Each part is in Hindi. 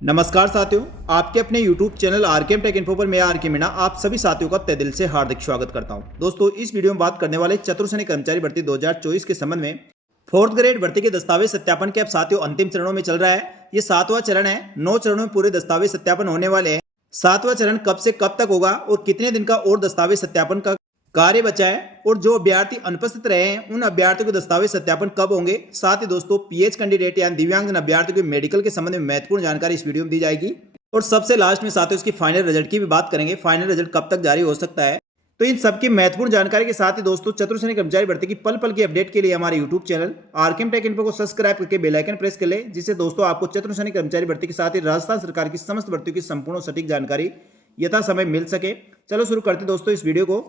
नमस्कार साथियों, आपके अपने YouTube channel RKM take info पर मैं आरके मीणा आप सभी साथियों का तहे दिल से हार्दिक स्वागत करता हूं। दोस्तों, इस वीडियो में बात करने वाले चतुर्श्रेणी कर्मचारी भर्ती 2024 के संबंध में फोर्थ ग्रेड भर्ती के दस्तावेज सत्यापन के अब साथियों अंतिम चरणों में चल रहा है। ये 7वां चरण है। 9 चरणों में पूरे दस्तावेज सत्यापन होने वाले हैं। 7वां चरण कब से कब तक होगा और कितने दिन का और दस्तावेज सत्यापन का कार्य बचा है और जो अभ्यर्थी अनुपस्थित रहे हैं उन अभ्यर्थियों के दस्तावेज सत्यापन कब होंगे। साथ ही दोस्तों, पीएच कैंडिडेट या दिव्यांगजन अभ्यर्थियों के मेडिकल के संबंध में महत्वपूर्ण जानकारी इस वीडियो में दी जाएगी और सबसे लास्ट में साथियों इसकी फाइनल रिजल्ट की भी बात करेंगे। फाइनल रिजल्ट कब तक जारी हो सकता है, तो इन सबकी महत्वपूर्ण जानकारी के साथ ही दोस्तों, चतुर्श्रेणी कर्मचारी भर्ती की पल पल की अपडेट के लिए हमारे YouTube channel RKM take info को सब्सक्राइब करके बेल आइकन प्रेस कर ले, जिससे दोस्तों आपको चतुर्श्रेणी कर्मचारी भर्ती के साथ ही राजस्थान सरकार की समस्त भर्तियों की संपूर्ण और सटीक जानकारी यथा समय मिल सके। चलो शुरू करते दोस्तों इस वीडियो को।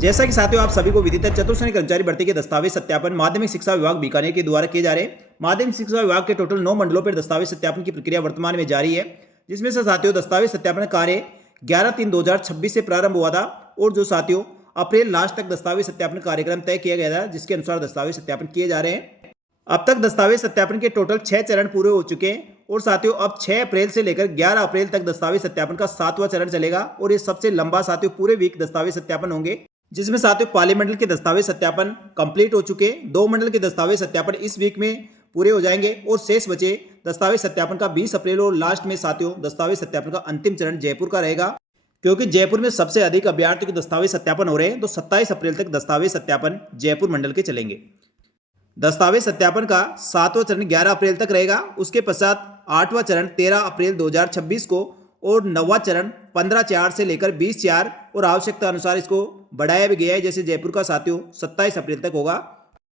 जैसा कि साथियों आप सभी को विदित है, चतुर्श्रेणी कर्मचारी भर्ती के दस्तावेज सत्यापन माध्यमिक शिक्षा विभाग बीकानेर के द्वारा किए जा रहे हैं। माध्यमिक शिक्षा विभाग के टोटल 9 मंडलों पर दस्तावेज सत्यापन की प्रक्रिया वर्तमान में जारी है, जिसमें से साथियों दस्तावेज सत्यापन कार्य 11/3/2026 से प्रारंभ हुआ था और जो साथियों अप्रैल लास्ट तक दस्तावेज सत्यापन कार्यक्रम तय किया गया था, जिसके अनुसार दस्तावेज सत्यापन किए जा रहे हैं। अब तक दस्तावेज सत्यापन के टोटल 6 चरण पूरे हो चुके हैं और साथियों अब 6 अप्रैल से लेकर 11 अप्रैल तक दस्तावेज सत्यापन का 7वां चरण चलेगा और ये सबसे लंबा साथियों पूरे वीक दस्तावेज सत्यापन होंगे, जिसमें साथियों पाली मंडल के दस्तावेज सत्यापन कंप्लीट हो चुके। 2 मंडल के दस्तावेज सत्यापन इस वीक में पूरे हो जाएंगे और शेष बचे दस्तावेज सत्यापन का 20 अप्रैल और लास्ट में साथियों दस्तावेज सत्यापन का अंतिम चरण जयपुर का रहेगा, क्योंकि जयपुर में सबसे अधिक अभ्यर्थियों के दस्तावेज सत्यापन हो रहे हैं। तो 27 अप्रैल तक दस्तावेज सत्यापन जयपुर मंडल के चलेंगे। दस्तावेज सत्यापन का 7वां चरण 11 अप्रैल तक रहेगा। उसके पश्चात 8वां चरण 13 अप्रैल 2026 को और 9वां चरण 15/4 से लेकर 20/4 और आवश्यकता अनुसार इसको बढ़ाया भी गया है, जैसे जयपुर का साथियों 27 अप्रैल तक होगा।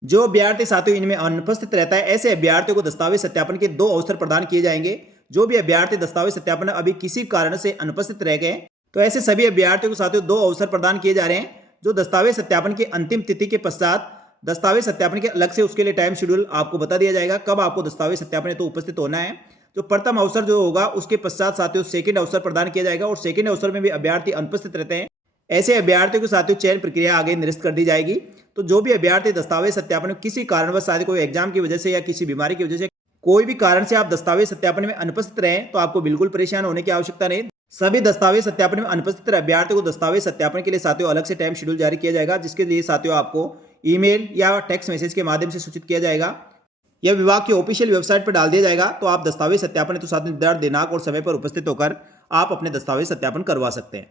जो अभ्यर्थी साथियों इनमें अनुपस्थित रहता है, ऐसे अभ्यर्थियों को दस्तावेज सत्यापन के 2 अवसर प्रदान किए जाएंगे। जो भी अभ्यर्थी दस्तावेज सत्यापन अभी किसी कारण से अनुपस्थित रह गए, तो ऐसे सभी अभ्यर्थियों को साथियों 2 अवसर प्रदान किए जा रहे हैं। जो दस्तावेज सत्यापन की अंतिम तिथि के पश्चात दस्तावेज सत्यापन के अलग से उसके लिए टाइम शेड्यूल आपको बता दिया जाएगा, कब आपको दस्तावेज सत्यापन हेतु उपस्थित होना है। जो प्रथम अवसर जो होगा उसके पश्चात साथियों सेकंड अवसर प्रदान किया जाएगा और सेकंड अवसर में भी अभ्यर्थी अनुपस्थित रहते हैं, ऐसे अभ्यर्थियों को साथियों चयन प्रक्रिया आगे निरस्त कर दी जाएगी। तो जो भी अभ्यर्थी दस्तावेज सत्यापन किसी कारणवश शायद कोई एग्जाम की वजह से या किसी बीमारी की वजह से कोई भी कारण से आप दस्तावेज सत्यापन में अनुपस्थित रहे, तो आपको बिल्कुल परेशान होने की आवश्यकता नहीं। सभी दस्तावेज सत्यापन में अनुपस्थित अभ्यर्थियों को दस्तावेज सत्यापन के लिए साथियों अलग से टाइम शेड्यूल जारी किया जाएगा, जिसके लिए साथियों आपको ईमेल या टेक्स्ट मैसेज के माध्यम से सूचित किया जाएगा या विभाग की ऑफिशियल वेबसाइट पर डाल दिया जाएगा। तो आप दस्तावेज सत्यापन हेतु साथ निर्धारित दिनांक और समय पर उपस्थित होकर आप अपने दस्तावेज सत्यापन करवा सकते हैं।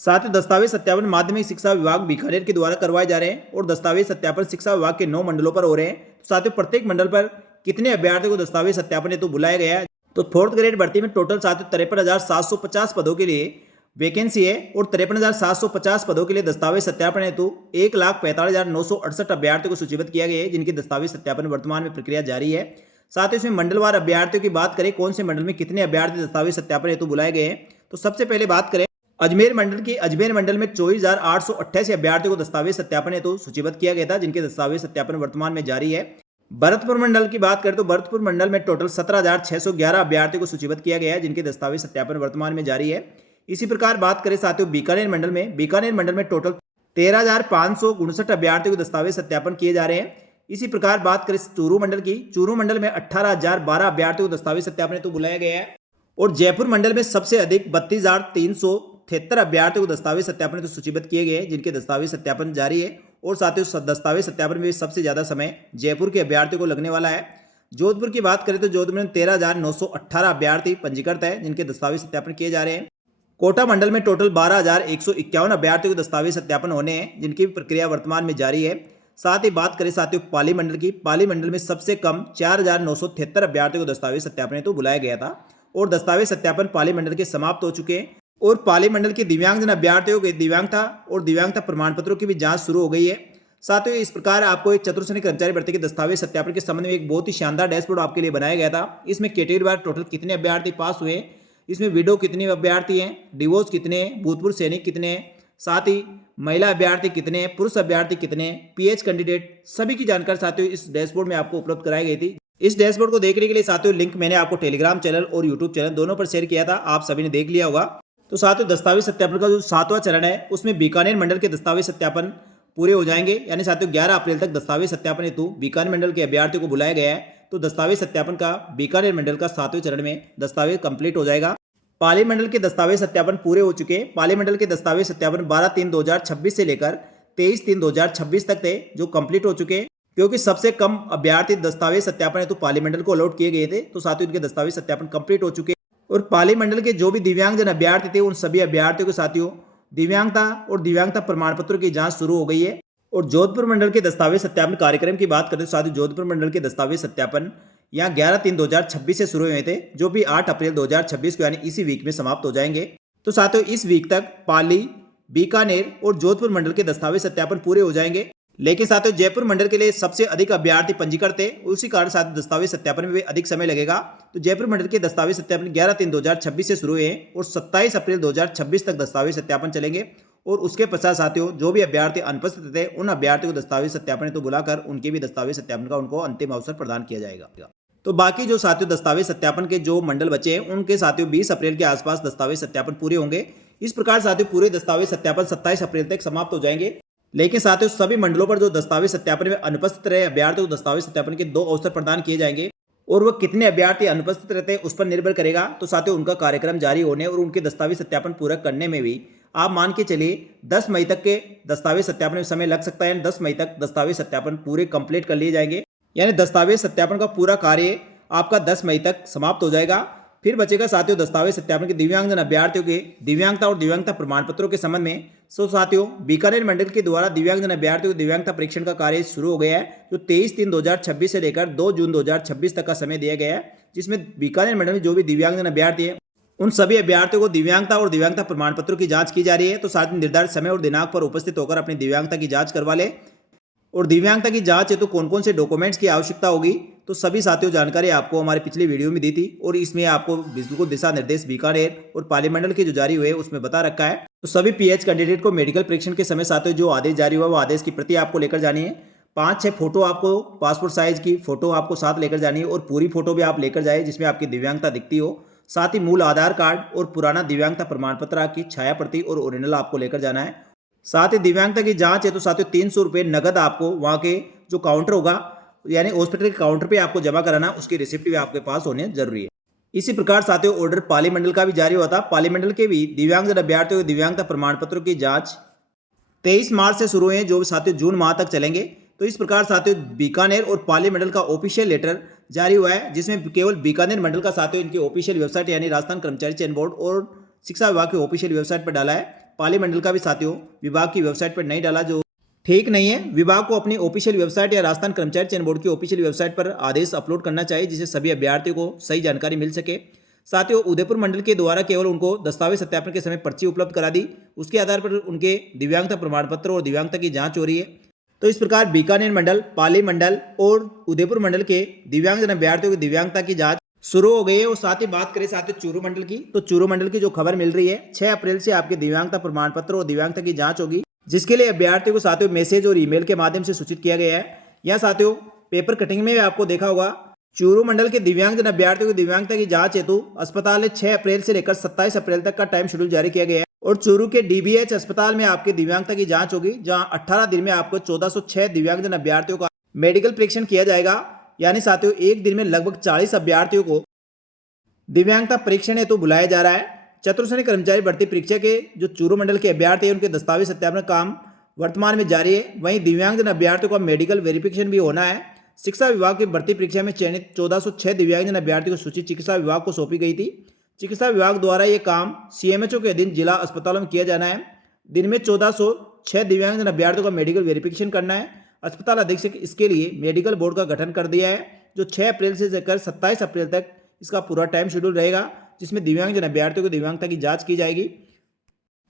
साथ ही दस्तावेज सत्यापन माध्यमिक शिक्षा विभाग बीकानेर के द्वारा करवाए जा रहे हैं और दस्तावेज सत्यापन शिक्षा विभाग के 9 मंडलों पर हो रहे हैं। तो साथियों प्रत्येक मंडल पर कितने अभ्यर्थियों को दस्तावेज सत्यापन हेतु बुलाया गया है, तो फोर्थ ग्रेड भर्ती में टोटल साथियों 53,750 पदों के लिए वैकेंसी है और 53,750 पदों के लिए दस्तावेज सत्यापन हेतु 1,45,968 अभ्यर्थियों को सूचीबद्ध किया गया है, जिनकी दस्तावेज सत्यापन वर्तमान में प्रक्रिया जारी है। साथ ही इसमें मंडलवार अभ्यर्थियों की बात करें, कौन से मंडल में कितने अभ्यर्थी दस्तावेज सत्यापन हेतु बुलाए गए हैं, तो सबसे पहले बात करें अजमेर मंडल की। अजमेर मंडल में 24,888 अभ्यर्थियों को दस्तावेज सत्यापन हेतु सूचीबद्ध किया गया था, जिनके दस्तावेज सत्यापन वर्तमान में जारी है। भरतपुर मंडल की बात करें तो भरतपुर मंडल में टोटल 17,611 अभ्यर्थियों को सूचीबद्ध किया गया है, जिनके दस्तावेज सत्यापन वर्तमान में जारी है। इसी प्रकार बात करें साथियों बीकानेर मंडल में टोटल 13,559 अभ्यर्थियों को दस्तावेज सत्यापन किए जा रहे हैं। इसी प्रकार बात करें चूरू मंडल की, चूरू मंडल में 18,012 अभ्यर्थियों को दस्तावेज सत्यापन हेतु बुलाया गया है और जयपुर मंडल में सबसे अधिक 32,373 अभ्यर्थियों को दस्तावेज सत्यापन हेतु सूचीबद्ध किए गए हैं, जिनके दस्तावेज सत्यापन जारी है और साथियों दस्तावेज सत्यापन में सबसे ज्यादा समय जयपुर के अभ्यर्थियों को लगने वाला है। जोधपुर की बात करें तो जोधपुर में 13,918 अभ्यर्थी पंजीकृत है, जिनके दस्तावेज सत्यापन किए जा रहे हैं। कोटा मंडल में टोटल 12,151 अभ्यर्थियों को दस्तावेज सत्यापन होने हैं, जिनकी प्रक्रिया वर्तमान में जारी है। साथ ही बात करें साथियों पाली मंडल की, पाली मंडल में सबसे कम 4,973 अभ्यर्थियों को दस्तावेज सत्यापन हेतु बुलाया गया था और दस्तावेज सत्यापन पाली मंडल के समाप्त हो चुके हैं और पाली मंडल के दिव्यांगजन अभ्यर्थियों के दिव्यांगता और दिव्यांगता प्रमाण पत्रों की भी जांच शुरू हो गई है। साथियों इस प्रकार आपको एक चतुर्श्रेणी कर्मचारी भर्ती के दस्तावेज सत्यापन के संबंध में एक बहुत ही शानदार डैशबोर्ड आपके लिए बनाया गया था। इसमें कैटेगरी वार टोटल कितने अभ्यर्थी पास हुए, इसमें विडो कितने अभ्यर्थी हैं, डिवोर्स कितने हैं, भूतपूर्व सैनिक कितने हैं, साथ ही महिला अभ्यर्थी कितने हैं, पुरुष अभ्यर्थी कितने हैं, पीएच कैंडिडेट, सभी की जानकारी साथियों इस डैशबोर्ड में आपको उपलब्ध कराई गई थी। इस डैशबोर्ड को देखने के लिए साथियों लिंक मैंने आपको टेलीग्राम चैनल और यूट्यूब चैनल दोनों पर शेयर किया था, आप सभी ने देख लिया होगा। तो साथियों दस्तावेज सत्यापन का जो 7वां चरण है उसमें बीकानेर मंडल के दस्तावेज सत्यापन पूरे हो जाएंगे, यानी साथियों 11 अप्रैल तक दस्तावेज सत्यापन हेतु बीकानेर मंडल के अभ्यर्थियों को बुलाया गया है। तो दस्तावेज सत्यापन का बीकानेर मंडल का 7वें चरण में दस्तावेज कंप्लीट हो जाएगा। पाली मंडल के दस्तावेज सत्यापन पूरे हो चुके हैं। पाली मंडल के दस्तावेज सत्यापन 12/3/2026 से लेकर 23/3/2026 तक थे, जो कंप्लीट हो चुके हैं। क्योंकि सबसे कम अभ्यर्थी दस्तावेज सत्यापन हेतु पाली मंडल को अलॉट किए गए थे, तो साथियों उनके दस्तावेज सत्यापन कंप्लीट हो चुके हैं। और पाली मंडल के जो भी दिव्यांगजन अभ्यर्थी थे, उन सभी अभ्यर्थियों के साथियों दिव्यांगता और दिव्यांगता प्रमाण पत्रों की जांच शुरू हो गई है। और जोधपुर मंडल के दस्तावेज सत्यापन कार्यक्रम की बात करें तो साथियों जोधपुर मंडल के दस्तावेज सत्यापन यहाँ 11/3/2026 से शुरू हुए थे, जो भी 8 अप्रैल 2026 को यानी इसी वीक में समाप्त हो जाएंगे। तो साथियों इस वीक तक पाली, बीकानेर और जोधपुर मंडल के दस्तावेज सत्यापन पूरे हो जाएंगे। लेकिन साथियों जयपुर मंडल के लिए सबसे अधिक अभ्यर्थी पंजीकृत थे, उसी कारण साथियों दस्तावेज सत्यापन में भी अधिक समय लगेगा। तो जयपुर मंडल के दस्तावेज सत्यापन 11/3/2026 से शुरू हुए हैं और 27 अप्रैल 2026 तक दस्तावेज सत्यापन चलेंगे। और उसके पश्चात साथियों जो भी अभ्यर्थी अनुपस्थित थे, उन अभ्यर्थियों को दस्तावेज सत्यापन तो बुलाकर उनके भी दस्तावेज सत्यापन का उनको अंतिम अवसर प्रदान किया जाएगा। तो बाकी जो साथियों दस्तावेज सत्यापन के जो मंडल बचे हैं, उनके साथियों 20 अप्रैल के आसपास दस्तावेज सत्यापन पूरे होंगे। इस प्रकार साथियों पूरे दस्तावेज सत्यापन 27 अप्रैल तक समाप्त हो जाएंगे। लेकिन साथियों सभी मंडलों पर जो दस्तावेज सत्यापन में अनुपस्थित रहे अभ्यर्थियों को दस्तावेज सत्यापन के 2 अवसर प्रदान किए जाएंगे। और वह कितने अभ्यर्थी अनुपस्थित रहते हैं उस पर निर्भर करेगा। तो साथियों उनका कार्यक्रम जारी होने और उनके दस्तावेज सत्यापन पूरा करने में भी आप मान के चलिए 10 मई तक के दस्तावेज सत्यापन में समय लग सकता है। 10 मई तक दस्तावेज सत्यापन पूरे कंप्लीट कर लिए जाएंगे, यानी दस्तावेज सत्यापन का पूरा कार्य आपका 10 मई तक समाप्त हो जाएगा। फिर बचेगा साथियों दस्तावेज सत्यापन के दिव्यांगजन अभ्यर्थियों के दिव्यांगता और दिव्यांगता प्रमाण पत्रों के संबंध में। सो साथियों बीकानेर मंडल के द्वारा दिव्यांगजन अभ्यर्थियों के दिव्यांगता परीक्षण का कार्य शुरू हो गया है, जो 23/3/2026 से लेकर 2 जून 2026 तक का समय दिया गया है। जिसमें बीकानेर मंडल में जो भी दिव्यांगजन अभ्यर्थी है, उन सभी अभ्यर्थियों को दिव्यांगता और दिव्यांगता प्रमाण पत्रों की जांच की जा रही है। तो साथ ही निर्धारित समय और दिनांक पर उपस्थित होकर अपनी दिव्यांगता की जांच करवा ले। और दिव्यांगता की जांच है तो कौन कौन से डॉक्यूमेंट्स की आवश्यकता होगी, तो सभी साथियों जानकारी आपको हमारे पिछले वीडियो में दी थी। और इसमें आपको बिल्कुल दिशा निर्देश बीकानेर और पाली मंडल के जो जारी हुए उसमें बता रखा है। तो सभी पीएच कैंडिडेट को मेडिकल परीक्षण के समय साथियों जो आदेश जारी हुआ वो आदेश की प्रति आपको लेकर जानी है। 5-6 फोटो आपको पासपोर्ट साइज की फोटो आपको साथ लेकर जानी है। और पूरी फोटो भी आप लेकर जाए जिसमें आपकी दिव्यांगता दिखती हो। साथ ही मूल आधार कार्ड और पुराना दिव्यांगता प्रमाण पत्र की छाया प्रति और ओरिजिनल आपको लेकर जाना है। साथ ही दिव्यांगता की जांच है तो साथियों 300 रुपये नगद आपको वहाँ के जो काउंटर होगा यानी हॉस्पिटल के काउंटर पे आपको जमा कराना, उसकी रिसिप्ट भी आपके पास होने जरूरी है। इसी प्रकार साथियों ऑर्डर पाली मंडल का भी जारी हुआ था। पाली मंडल के भी दिव्यांगजन अभ्यर्थियों के दिव्यांगता प्रमाण पत्रों की जांच 23 मार्च से शुरू हुए हैं, जो साथियों जून माह तक चलेंगे। तो इस प्रकार साथियों बीकानेर और पाली मंडल का ऑफिशियल लेटर जारी हुआ है, जिसमें केवल बीकानेर मंडल का साथियों इनकी ऑफिशियल वेबसाइट यानी राजस्थान कर्मचारी चयन बोर्ड और शिक्षा विभाग की ऑफिशियल वेबसाइट पर डाला है। पाली मंडल का भी साथियों विभाग की वेबसाइट पर नहीं डाला, जो ठीक नहीं है। विभाग को अपनी ऑफिशियल वेबसाइट या राजस्थान कर्मचारी चयन बोर्ड की ऑफिशियल वेबसाइट पर आदेश अपलोड करना चाहिए, जिससे सभी अभ्यर्थियों को सही जानकारी मिल सके। साथियों उदयपुर मंडल के द्वारा केवल उनको दस्तावेज सत्यापन के समय पर्ची उपलब्ध करा दी, उसके आधार पर उनके दिव्यांगता प्रमाण पत्र और दिव्यांगता की जांच हो रही है। तो इस प्रकार बीकानेर मंडल, पाली मंडल और उदयपुर मंडल के दिव्यांगजन अभ्यर्थियों की दिव्यांगता की जांच शुरू हो गई है। और साथ ही बात करें साथियों चूरू मंडल की, तो चूरू मंडल की जो खबर मिल रही है 6 अप्रैल से आपके दिव्यांगता प्रमाण पत्र और दिव्यांगता की जांच होगी, जिसके लिए अभ्यर्थियों को साथियों मैसेज और ईमेल के माध्यम से सूचित किया गया है। यहाँ साथियों पेपर कटिंग में आपको देखा होगा चूरू मंडल के दिव्यांगजन अभ्यर्थियों की दिव्यांगता की जांच हेतु अस्पताल में 6 अप्रैल से लेकर 27 अप्रैल तक का टाइम शेड्यूल जारी किया गया है। और चूरू के डीबीएच अस्पताल में आपके दिव्यांगता की जांच होगी, जहां 18 दिन में आपको 1406 दिव्यांगजन अभ्यर्थियों का मेडिकल परीक्षण किया जाएगा। यानी साथियों एक दिन में लगभग 40 अभ्यर्थियों को दिव्यांगता परीक्षण हेतु बुलाया जा रहा है। चतुर्श्रेणी कर्मचारी भर्ती परीक्षा के जो चूरू मंडल के अभ्यर्थी हैं उनके दस्तावेज सत्यापन काम वर्तमान में जारी है। वहीं दिव्यांगजन अभ्यर्थियों का मेडिकल वेरिफिकेशन भी होना है। शिक्षा विभाग की भर्ती परीक्षा में चयनित 1406 दिव्यांगजन अभ्यर्थियों की सूची चिकित्सा विभाग को सौंपी गई थी। चिकित्सा विभाग द्वारा ये काम सीएमएचओ के अधीन जिला अस्पतालों में किया जाना है। दिन में 1406 दिव्यांगजन अभ्यर्थियों का मेडिकल वेरिफिकेशन करना है। अस्पताल अधीक्षक इसके लिए मेडिकल बोर्ड का गठन कर दिया है, जो 6 अप्रैल से लेकर 27 अप्रैल तक इसका पूरा टाइम शेड्यूल रहेगा, जिसमें दिव्यांगजन अभ्यर्थियों को दिव्यांगता की जांच की जाएगी।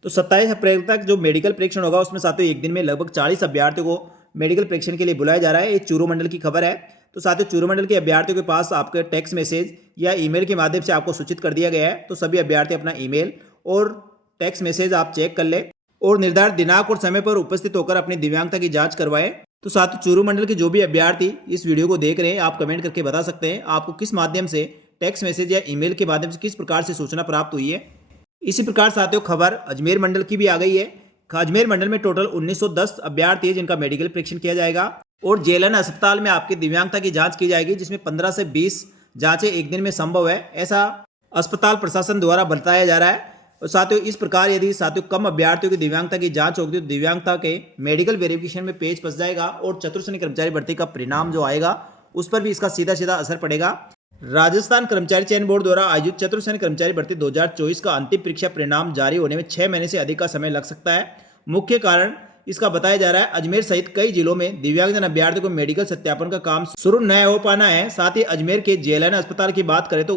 तो 27 अप्रैल तक जो मेडिकल परीक्षण होगा उसमें साथियों एक दिन में लगभग 40 अभ्यर्थियों को मेडिकल परीक्षण के लिए बुलाया जा रहा है। ये चूरू मंडल की खबर है। तो साथियों चूरू मंडल के अभ्यर्थियों के पास आपके टेक्स्ट मैसेज या ईमेल के माध्यम से आपको सूचित कर दिया गया है। तो सभी अभ्यर्थी अपना ईमेल और टेक्स्ट मैसेज आप चेक कर ले और निर्धारित दिनांक और समय पर उपस्थित होकर अपनी दिव्यांगता की जांच करवाएं। तो साथियों चूरू मंडल के जो भी अभ्यर्थी इस वीडियो को देख रहे हैं, आप कमेंट करके बता सकते हैं आपको किस माध्यम से टेक्स्ट मैसेज या ईमेल के माध्यम से किस प्रकार से सूचना प्राप्त हुई है। इसी प्रकार साथियों खबर अजमेर मंडल की भी आ गई है अजमेर मंडल में टोटल 1910 अभ्यर्थी है जिनका मेडिकल परीक्षण किया जाएगा और जेएलएन अस्पताल में आपकी दिव्यांगता की जांच की जाएगी, जिसमें 15 से 20 जांचें एक दिन में संभव है, ऐसा अस्पताल प्रशासन द्वारा बताया जा रहा है। और साथियों इस प्रकार यदि साथियों कम अभ्यर्थियों की दिव्यांगता की जांच होगी तो दिव्यांगता के मेडिकल वेरिफिकेशन में पेच फंस जाएगा और चतुर्थ श्रेणी कर्मचारी भर्ती का परिणाम जो आएगा उस पर भी इसका सीधा सीधा असर पड़ेगा। राजस्थान कर्मचारी चयन बोर्ड द्वारा आयोजित चतुर्थ श्रेणी कर्मचारी भर्ती 2024 का अंतिम परीक्षा परिणाम जारी होने में 6 महीने से अधिक का समय लग सकता है। मुख्य कारण इसका बताया जा रहा है अजमेर सहित कई जिलों में दिव्यांगजन अभ्यर्थियों को मेडिकल सत्यापन का काम शुरू न हो पाना है। साथ ही अजमेर के जेएलएन अस्पताल की बात करें तो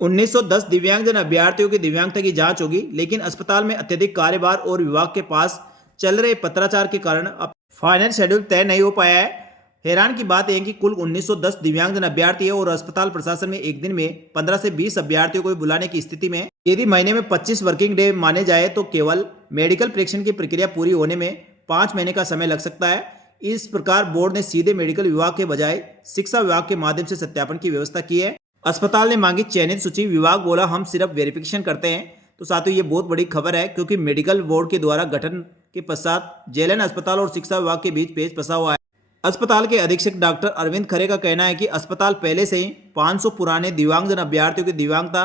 1910 दिव्यांगजन अभ्यर्थियों की दिव्यांगता की जांच होगी, लेकिन अस्पताल में अत्यधिक कार्यभार और विभाग के पास चल रहे पत्राचार के कारण अब फाइनल शेड्यूल तय नहीं हो पाया है। हैरान की बात यह है कि कुल 1910 दिव्यांगजन अभ्यर्थी है और अस्पताल प्रशासन में एक दिन में 15 से 20 अभ्यर्थियों को बुलाने की स्थिति में यदि महीने में 25 वर्किंग डे माने जाए तो केवल मेडिकल परीक्षण की प्रक्रिया पूरी होने में 5 महीने का समय लग सकता है। इस प्रकार बोर्ड ने सीधे मेडिकल विभाग के बजाय शिक्षा विभाग के माध्यम से सत्यापन की व्यवस्था की है। अस्पताल ने मांगी चयनित सूची, विभाग बोला हम सिर्फ वेरिफिकेशन करते हैं। तो साथियों ये बहुत बड़ी खबर है क्योंकि मेडिकल बोर्ड के द्वारा गठन के पश्चात जेएलएन अस्पताल और शिक्षा विभाग के बीच पेच फंसा हुआ है। अस्पताल के अधीक्षक डॉक्टर अरविंद खरे का कहना है कि अस्पताल पहले से ही 500 पुराने दिव्यांगजन अभ्यर्थियों की दिव्यांगता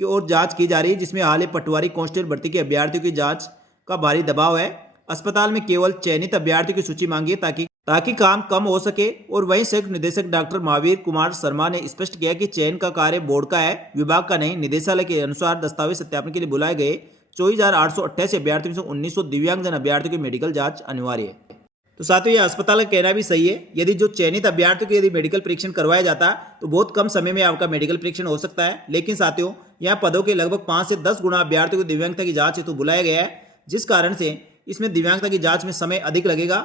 की ओर जांच की जा रही है, जिसमें हाल ही पटवारी कांस्टेबल भर्ती के अभ्यर्थियों की जांच का भारी दबाव है। अस्पताल में केवल चयनित अभ्यर्थियों की सूची मांगी है ताकि काम कम हो सके। और वहीं संयुक्त निदेशक डॉक्टर महावीर कुमार शर्मा ने स्पष्ट किया कि चयन का कार्य बोर्ड का है, विभाग का नहीं। निदेशालय के अनुसार दस्तावेज सत्यापन के लिए बुलाए गए 24,888 अभ्यर्थियों से 1900 दिव्यांगजन अभ्यर्थियों की मेडिकल जांच अनिवार्य है। तो साथियों ये अस्पताल का कहना भी सही है, यदि जो चयनित अभ्यर्थियों के यदि मेडिकल परीक्षण करवाया जाता है तो बहुत कम समय में आपका मेडिकल परीक्षण हो सकता है। लेकिन साथियों यहाँ पदों के लगभग 5 से 10 गुना अभ्यर्थियों को दिव्यांगता की जांच हेतु बुलाया गया है, जिस कारण से इसमें दिव्यांगता की जांच में समय अधिक लगेगा।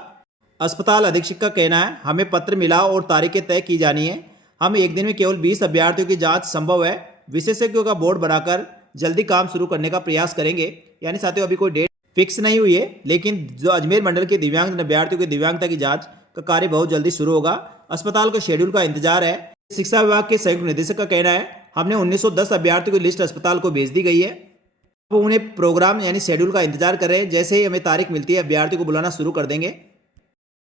अस्पताल अधीक्षक का कहना है हमें पत्र मिला और तारीखें तय की जानी है। हम एक दिन में केवल 20 अभ्यर्थियों की जांच संभव है। विशेषज्ञों का बोर्ड बनाकर जल्दी काम शुरू करने का प्रयास करेंगे। यानी साथियों अभी कोई डेट फिक्स नहीं हुई है, लेकिन जो अजमेर मंडल के दिव्यांग अभ्यर्थियों की दिव्यांगता की जांच का कार्य बहुत जल्दी शुरू होगा। अस्पताल को शेड्यूल का इंतजार है। शिक्षा विभाग के संयुक्त निदेशक का कहना है हमने 1910 अभ्यर्थियों की लिस्ट अस्पताल को भेज दी गई है। वो उन्हें प्रोग्राम यानी शेड्यूल का इंतजार कर रहे हैं। जैसे ही हमें तारीख मिलती है अभ्यर्थियों को बुलाना शुरू कर देंगे।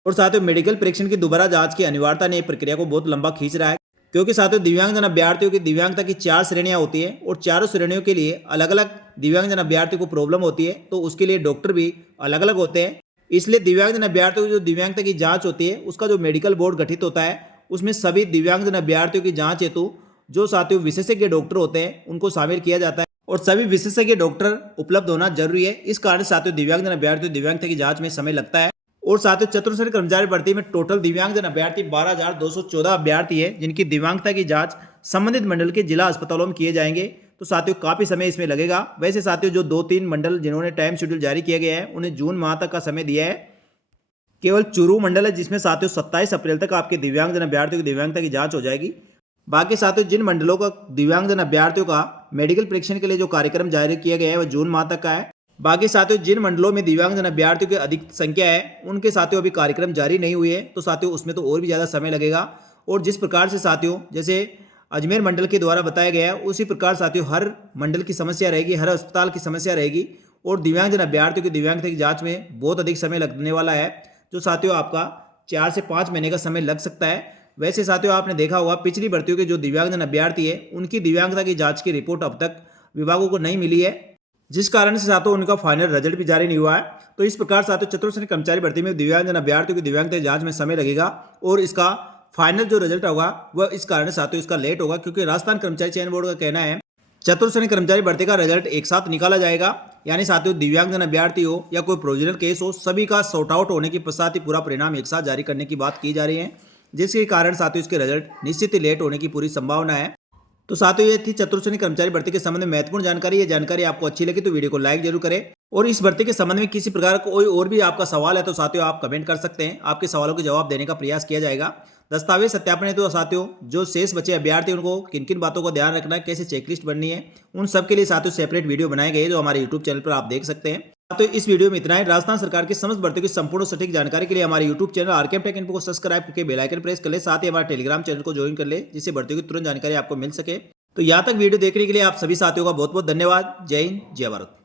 और साथियों मेडिकल परीक्षण की दोबारा जांच की अनिवार्यता ने प्रक्रिया को बहुत लंबा खींच रहा है, क्योंकि साथियों दिव्यांगजन अभ्यर्थियों की दिव्यांगता की 4 श्रेणियां होती हैं और चारों श्रेणियों के लिए अलग अलग दिव्यांगजन अभ्यर्थियों को प्रॉब्लम होती है, तो उसके लिए डॉक्टर भी अलग अलग होते हैं। इसलिए दिव्यांगजन अभ्यर्थियों की जो दिव्यांगता की जांच होती है उसका जो मेडिकल बोर्ड गठित होता है उसमें सभी दिव्यांगजन अभ्यर्थियों की जांच हेतु जो साथियों विशेषज्ञ डॉक्टर होते हैं उनको शामिल किया जाता है और सभी विशेषज्ञ डॉक्टर उपलब्ध होना जरूरी है। इस कारण साथियों दिव्यांगजन अभ्यर्थियों दिव्यांगता की जांच में समय लगता है। और साथियों चतुर्थ श्रेणी कर्मचारी भर्ती में टोटल दिव्यांगजन अभ्यर्थी 12,214 अभ्यर्थी है जिनकी दिव्यांगता की जांच संबंधित मंडल के जिला अस्पतालों में किए जाएंगे। तो साथियों काफी समय इसमें लगेगा। वैसे साथियों जो 2-3 मंडल जिन्होंने टाइम शेड्यूल जारी किया गया है उन्हें जून माह तक का समय दिया है। केवल चूरू मंडल है जिसमें साथियों 27 अप्रैल तक आपके दिव्यांगजन अभ्यर्थियों की दिव्यांगता की जांच हो जाएगी। बाकी साथियों जिन मंडलों का दिव्यांगजन अभ्यर्थियों का मेडिकल परीक्षण के लिए जो कार्यक्रम जारी किया गया है वह जून माह तक का है। बाकी साथियों जिन मंडलों में दिव्यांगजन अभ्यर्थियों की अधिक संख्या है उनके साथियों अभी कार्यक्रम जारी नहीं हुए हैं, तो साथियों उसमें तो और भी ज़्यादा समय लगेगा। और जिस प्रकार से साथियों जैसे अजमेर मंडल के द्वारा बताया गया है उसी प्रकार साथियों हर मंडल की समस्या रहेगी, हर अस्पताल की समस्या रहेगी और दिव्यांगजन अभ्यर्थियों की दिव्यांगता की जाँच में बहुत अधिक समय लगने वाला है, जो साथियों आपका 4 से 5 महीने का समय लग सकता है। वैसे साथियों आपने देखा होगा पिछली भर्तियों के जो दिव्यांगजन अभ्यर्थी है उनकी दिव्यांगता की जाँच की रिपोर्ट अब तक विभागों को नहीं मिली है, जिस कारण से साथियों उनका फाइनल रिजल्ट भी जारी नहीं हुआ है। तो इस प्रकार साथियों चतुर्थ श्रेणी कर्मचारी भर्ती में दिव्यांगजन अभ्यर्थियों की दिव्यांगता जांच में समय लगेगा और इसका फाइनल जो रिजल्ट होगा वह इस कारण साथियों इसका लेट होगा, क्योंकि राजस्थान कर्मचारी चयन बोर्ड का कहना है चतुर्थ श्रेणी कर्मचारी भर्ती का रिजल्ट एक साथ निकाला जाएगा। यानी साथियों दिव्यांगजन अभ्यर्थी हो या कोई प्रोविजनल केस हो सभी का सॉर्ट आउट होने के पश्चात ही पूरा परिणाम एक साथ जारी करने की बात की जा रही है, जिसके कारण साथियों इसके रिजल्ट निश्चित ही लेट होने की पूरी संभावना है। तो साथियों ये थी चतुर्थ श्रेणी कर्मचारी भर्ती के संबंध में महत्वपूर्ण जानकारी। ये जानकारी आपको अच्छी लगी तो वीडियो को लाइक जरूर करें और इस भर्ती के संबंध में किसी प्रकार का कोई और भी आपका सवाल है तो साथियों आप कमेंट कर सकते हैं, आपके सवालों के जवाब देने का प्रयास किया जाएगा। दस्तावेज सत्यापन है तो साथियों जो शेष बचे अभ्यर्थी उनको किन किन बातों का ध्यान रखना है, कैसे चेकलिस्ट बननी है, उन सब के लिए साथियों सेपरेट वीडियो बनाए गए जो हमारे यूट्यूब चैनल पर आप देख सकते हैं। तो इस वीडियो में इतना ही। राजस्थान सरकार की समस्त भर्तियों की संपूर्ण सटीक जानकारी के लिए हमारे YouTube channel RKM take info को सब्सक्राइब करके बेल आइकन प्रेस कर ले, साथ ही हमारे टेलीग्राम चैनल को ज्वाइन कर ले जिससे भर्तियों की तुरंत जानकारी आपको मिल सके। तो यहाँ तक वीडियो देखने के लिए आप सभी साथियों का बहुत बहुत धन्यवाद। जय हिंद, जय भारत।